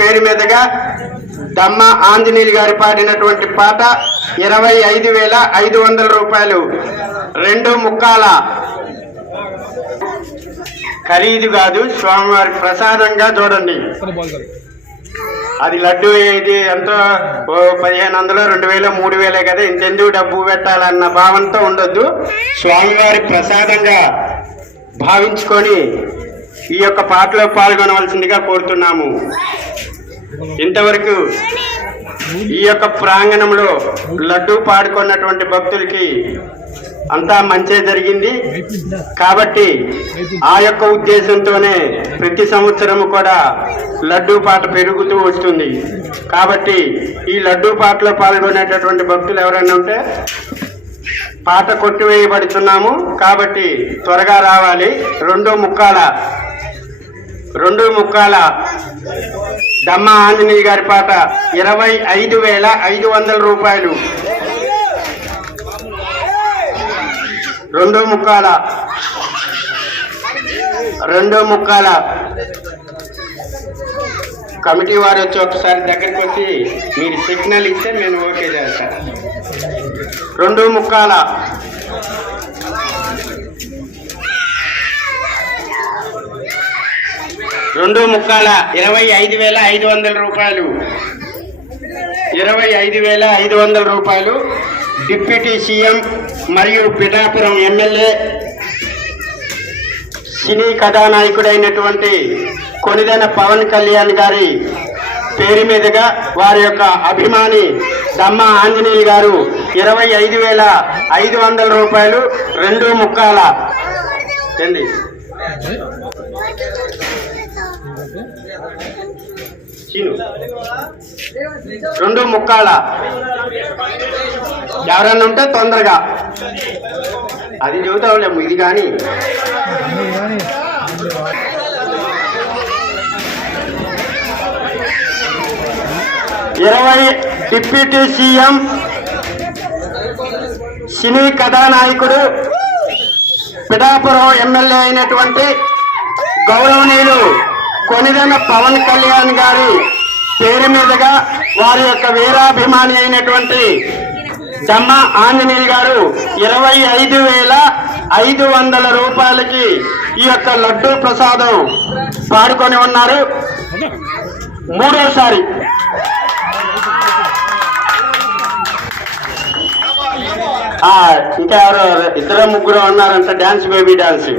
పేరు మీదుగా దమ్మ ఆంజనేయులు గారి పాడినటువంటి పాట 25,500 రూపాయలు. 2 ముక్కాల ఖరీదు కాదు, స్వామివారి ప్రసాదంగా చూడండి. అది లడ్డు ఇది ఎంతో 1,500, 2,000, 3,000 కదా, ఇంతెందుకు డబ్బు పెట్టాలన్న భావంతో ఉండొద్దు. స్వామివారి ప్రసాదంగా భావించుకొని ఈ యొక్క పాటలో పాల్గొనవలసిందిగా కోరుతున్నాము. ఇంతవరకు ఈ యొక్క ప్రాంగణంలో లడ్డు పాడుకున్నటువంటి భక్తులకి అంతా మంచే జరిగింది. కాబట్టి ఆ యొక్క ఉద్దేశంతోనే ప్రతి సంవత్సరం కూడా లడ్డు పాట పెరుగుతూ వస్తుంది. కాబట్టి ఈ లడ్డు పాటలో పాల్గొనేటటువంటి భక్తులు ఎవరైనా ఉంటే పాట కొట్టివేయబడుతున్నాము. కాబట్టి త్వరగా రావాలి. 2 ముక్కాల దమ్మ ఆంజనేయ గారి పాట 25,500 రూపాయలు. 2 ముక్కాల కమిటీ వారు వచ్చి ఒకసారి దగ్గరికి వచ్చి మీరు సిగ్నల్ ఇస్తే నేను ఓకే చేస్తాను. 2 ముక్కాల 25,500 రూపాయలు. 25,500 రూపాయలు. డిప్యూటీ సీఎం మరియు పిఠాపురం ఎమ్మెల్యే సినీ కథానాయకుడైనటువంటి కొనిదెల పవన్ కళ్యాణ్ గారి పేరు మీదుగా వారి యొక్క అభిమాని దమ్మ ఆంజనేయులు గారు 25,500 రూపాయలు. 2 ముక్కాల ఏంది 2 ముక్కాల ఎవరన్నా ఉంటే తొందరగా అది చెబుతావులేము. ఇది కానీ 20 డిప్యూటీ సీఎం సినీ కథానాయకుడు పిఠాపురం ఎమ్మెల్యే అయినటువంటి గౌరవనీయులు కొనిదెల పవన్ కళ్యాణ్ గారి పేరు మీదుగా వారి యొక్క వీరాభిమాని అయినటువంటి దమ్మ ఆంజనేయులు గారు 25,500 రూపాయలకి ఈ యొక్క లడ్డూ ప్రసాదం పాడుకొని ఉన్నారు. 3వసారి ఇంకా ఎవరు 2-3 ఉన్నారంట డాన్స్, బేబీ డాన్స్.